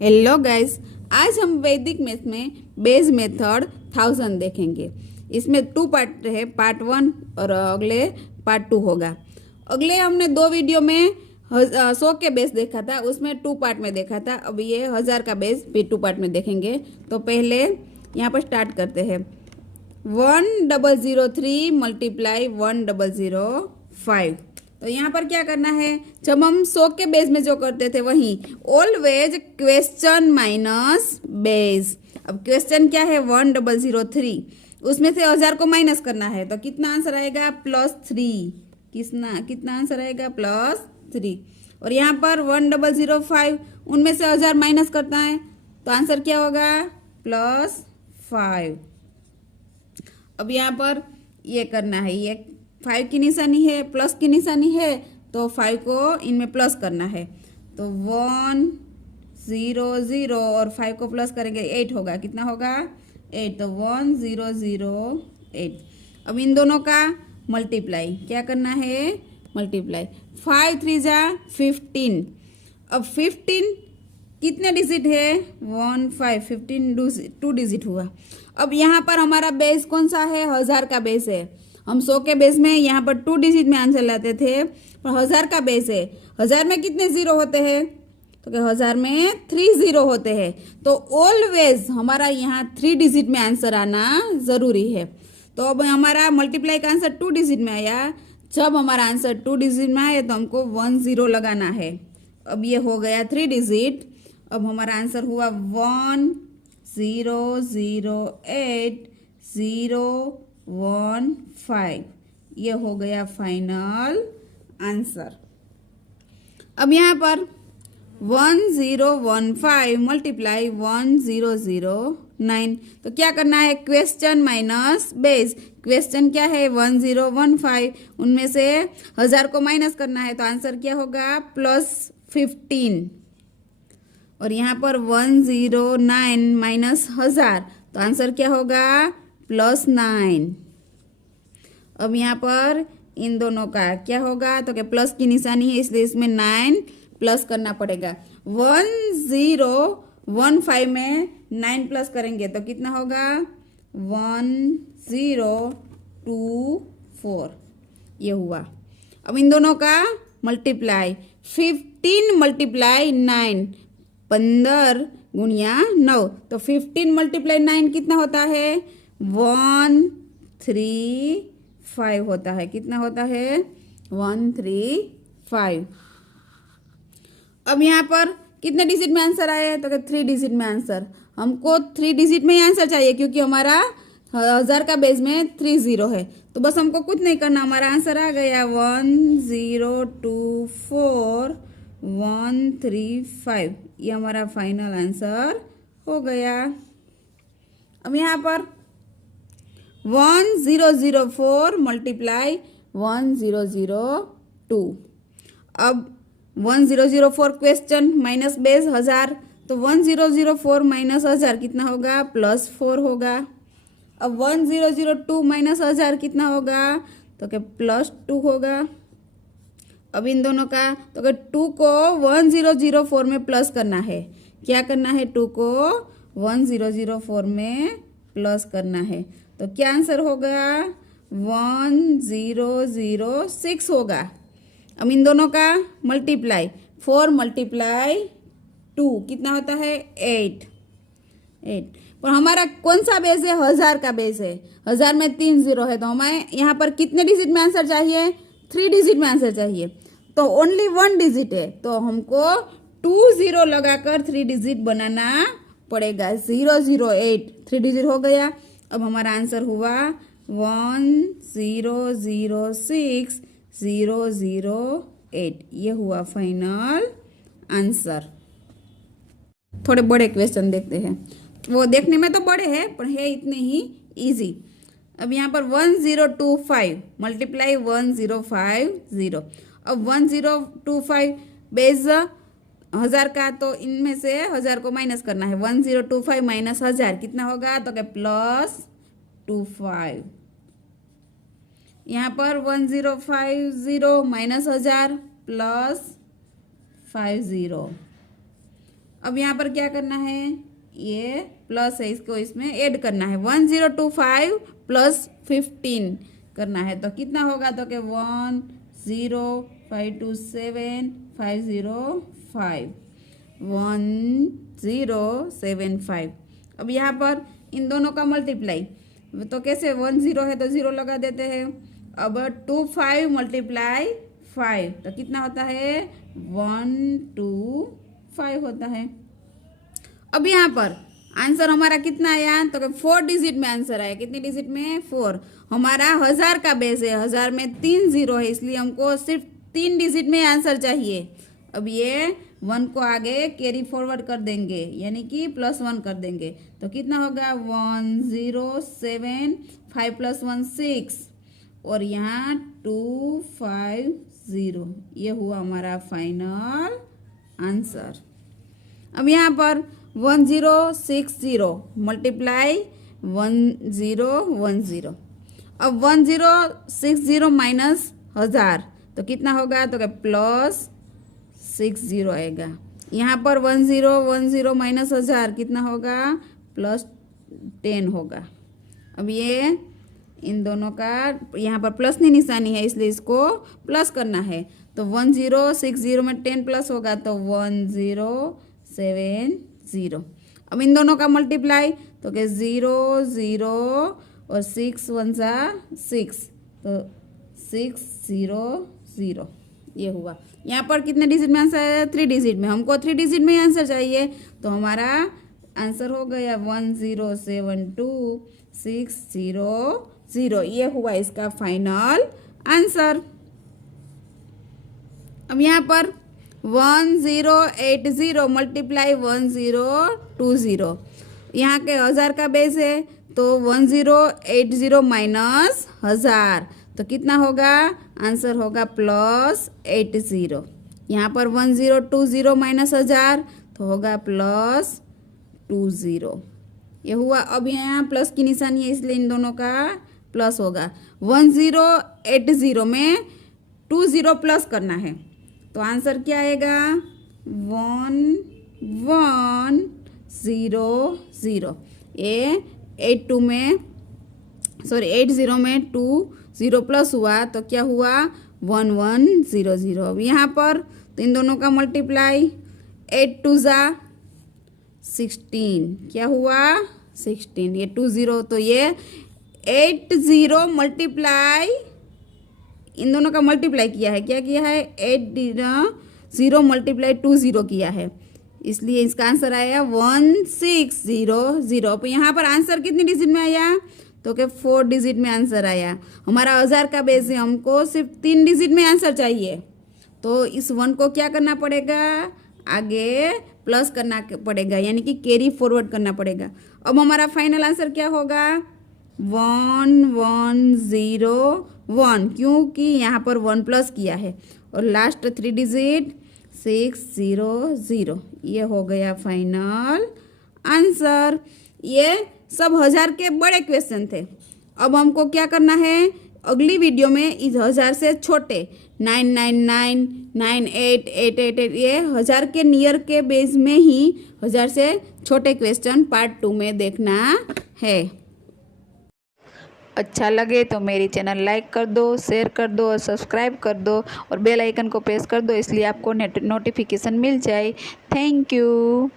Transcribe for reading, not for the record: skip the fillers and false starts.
Hello guys. आज हम वैदिक मैथ में बेस मेथड 1000 देखेंगे। इसमें 2 पार्ट है, पार्ट 1 और अगले पार्ट 2 होगा। अगले हमने 2 वीडियो में 100 के बेस देखा था, उसमें 2 पार्ट में देखा था। अब ये 1000 का बेस भी 2 पार्ट में देखेंगे। तो पहले यहाँ पर स्टार्ट करते हैं। 1003 मल्टीप्लाई 1005। तो यहाँ पर क्या करना है, जब हम 100 के बेस में जो करते थे वही ऑलवेज क्वेश्चन माइनस बेस। अब क्वेश्चन क्या है 1003, उसमें से 1000 को माइनस करना है। तो कितना आंसर आएगा +3। कितना आंसर आएगा +3। और यहाँ पर 1005, उनमें से 1000 माइनस करता है तो आंसर क्या होगा +5। अब यहाँ पर ये करना है, ये 5 की निशानी है, प्लस की निशानी है, तो 5 को इनमें प्लस करना है। तो 1 0 0 और 5 को प्लस करेंगे 8 होगा। कितना होगा 8। तो 1 0 0 8। अब इन दोनों का मल्टीप्लाई क्या करना है, मल्टीप्लाई 5 3 जा 15। अब 15 कितने डिजिट है 1 5, 15 2 डिजिट हुआ। अब यहाँ पर हमारा बेस कौन सा है, 1000 का बेस है। हम 100 के बेस में यहाँ पर 2 डिजिट में आंसर लाते थे, पर 1000 का बेस है। 1000 में कितने जीरो होते हैं, तो 1000 में 3 जीरो होते हैं। तो ऑलवेज हमारा यहाँ 3 डिजिट में आंसर आना ज़रूरी है। तो अब हमारा मल्टीप्लाई का आंसर 2 डिजिट में आया। जब हमारा आंसर 2 डिजिट में आया तो हमको 1 0 लगाना है। अब ये हो गया 3 डिजिट। अब हमारा आंसर हुआ 1 0 0 8 0 1 5। ये हो गया फाइनल आंसर। अब यहाँ पर 1015 मल्टीप्लाई 1009। तो क्या करना है, क्वेश्चन माइनस बेस। क्वेश्चन क्या है 1015, उनमें से 1000 को माइनस करना है तो आंसर क्या होगा +15। और यहाँ पर 109 माइनस 1000, तो आंसर क्या होगा +9। अब यहाँ पर इन दोनों का क्या होगा, तो क्या प्लस की निशानी है, इसलिए इसमें 9 प्लस करना पड़ेगा। 1015 में 9 प्लस करेंगे तो कितना होगा 1024। ये हुआ। अब इन दोनों का मल्टीप्लाई 15 मल्टीप्लाई 9, 15 गुणिया 9। तो 15 मल्टीप्लाई 9 कितना होता है 135 होता है। कितना होता है 135। अब यहाँ पर कितने डिजिट में आंसर आया है, तो 3 डिजिट में आंसर। हमको 3 डिजिट में ही आंसर चाहिए क्योंकि हमारा 1000 का बेस में 3 0 है। तो बस हमको कुछ नहीं करना, हमारा आंसर आ गया 1024,135। ये हमारा फाइनल आंसर हो गया। अब यहाँ पर 1004 मल्टीप्लाई 1002। अब 1004 क्वेश्चन माइनस बेस 1000, तो 1004 माइनस 1000 कितना होगा +4 होगा। अब 1002 माइनस 1000 कितना होगा, तो क्या +2 होगा। अब इन दोनों का तो क्या 2 को 1004 में प्लस करना है। क्या करना है, 2 को 1004 में प्लस करना है। तो क्या आंसर होगा 1006 होगा। अब इन दोनों का मल्टीप्लाई 4 मल्टीप्लाई 2 कितना होता है 8। पर हमारा कौन सा बेस है, 1000 का बेस है। 1000 में 3 0 है, तो हमें यहाँ पर कितने डिजिट में आंसर चाहिए, 3 डिजिट में आंसर चाहिए। तो ओनली 1 डिजिट है, तो हमको 2 0 लगाकर 3 डिजिट बनाना पड़ेगा। 008 3 डिजिट हो गया। अब हमारा आंसर हुआ 1006,008। ये हुआ फाइनल आंसर। थोड़े बड़े क्वेश्चन देखते हैं। वो देखने में तो बड़े हैं पर है इतने ही इजी। अब यहाँ पर 1025 मल्टीप्लाई 1050। अब 1025 बेस 1000 का, तो इनमें से 1000 को माइनस करना है। 1025 माइनस 1000 कितना होगा, तो क्या +25। यहाँ पर 1050 माइनस 1000 +50। अब यहाँ पर क्या करना है, ये प्लस है, इसको इसमें ऐड करना है। 1025 प्लस 15 करना है, तो कितना होगा, तो कि 10527505 1075। अब यहाँ पर इन दोनों का मल्टीप्लाई, तो कैसे, 10 है तो 0 लगा देते हैं। अब 25 मल्टीप्लाई 5 तो कितना होता है, 125 होता है। अब यहाँ पर आंसर हमारा कितना आया, तो 4 डिजिट में आंसर आया। कितनी डिजिट में, 4। हमारा 1000 का बेस है, 1000 में 3 जीरो है, इसलिए हमको सिर्फ 3 डिजिट में आंसर चाहिए। अब ये 1 को आगे कैरी फॉरवर्ड कर देंगे, यानी कि +1 कर देंगे, तो कितना होगा, 107, 5 + 1 6, और यहाँ 250। ये हुआ हमारा फाइनल आंसर। अब यहाँ पर 1060 मल्टीप्लाई 1010। अब 1060 माइनस 1000 तो कितना होगा, तो क्या +60 आएगा। यहाँ पर 1010 माइनस 1000 कितना होगा, +10 होगा। अब ये इन दोनों का यहाँ पर प्लस की निशानी है, इसलिए इसको प्लस करना है। तो 1060 में 10 प्लस होगा तो 1070। अब इन दोनों का मल्टीप्लाई, तो क्या 0 0 और 6 1 6, तो 600। ये हुआ। यहाँ पर कितने डिजिट में आंसर है, 3 डिजिट में। हमको 3 डिजिट में आंसर चाहिए, तो हमारा आंसर हो गया 1072600। ये हुआ इसका फाइनल आंसर। अब यहाँ पर 1080 मल्टीप्लाई 1020। यहाँ के 1000 का बेस है, तो 1080 माइनस 1000 तो कितना होगा, आंसर होगा +80। यहाँ पर 1020 माइनस 1000 तो होगा +20। ये हुआ। अब यहाँ प्लस की निशानी है, इसलिए इन दोनों का प्लस होगा। 1080 में 20 प्लस करना है, तो आंसर क्या आएगा, 1100। ये 80 में 20 प्लस हुआ तो क्या हुआ, 1100। अब यहाँ पर तो इन दोनों का मल्टीप्लाई 8 2 16, क्या हुआ 16। ये 20, तो ये 80 मल्टीप्लाई, इन दोनों का मल्टीप्लाई किया है, क्या किया है, 80 मल्टीप्लाई 20 किया है, इसलिए इसका आंसर आया 1600। अब यहाँ पर आंसर कितनी डिजिट में आया, तो क्या 4 डिजिट में आंसर आया। हमारा 1000 का बेस है, हमको सिर्फ 3 डिजिट में आंसर चाहिए, तो इस 1 को क्या करना पड़ेगा, आगे प्लस करना पड़ेगा, यानी कि कैरी फॉरवर्ड करना पड़ेगा। अब हमारा फाइनल आंसर क्या होगा, 1101, क्योंकि यहाँ पर 1 प्लस किया है, और लास्ट 3 डिजिट 600। ये हो गया फाइनल आंसर। ये सब 1000 के बड़े क्वेश्चन थे। अब हमको क्या करना है, अगली वीडियो में इस 1000 से छोटे 999, 98, 888, ये 1000 के नियर के बेस में ही 1000 से छोटे क्वेश्चन पार्ट 2 में देखना है। अच्छा लगे तो मेरी चैनल लाइक कर दो, शेयर कर दो और सब्सक्राइब कर दो और बेल आइकन को प्रेस कर दो, इसलिए आपको नोटिफिकेशन मिल जाए। Thank you.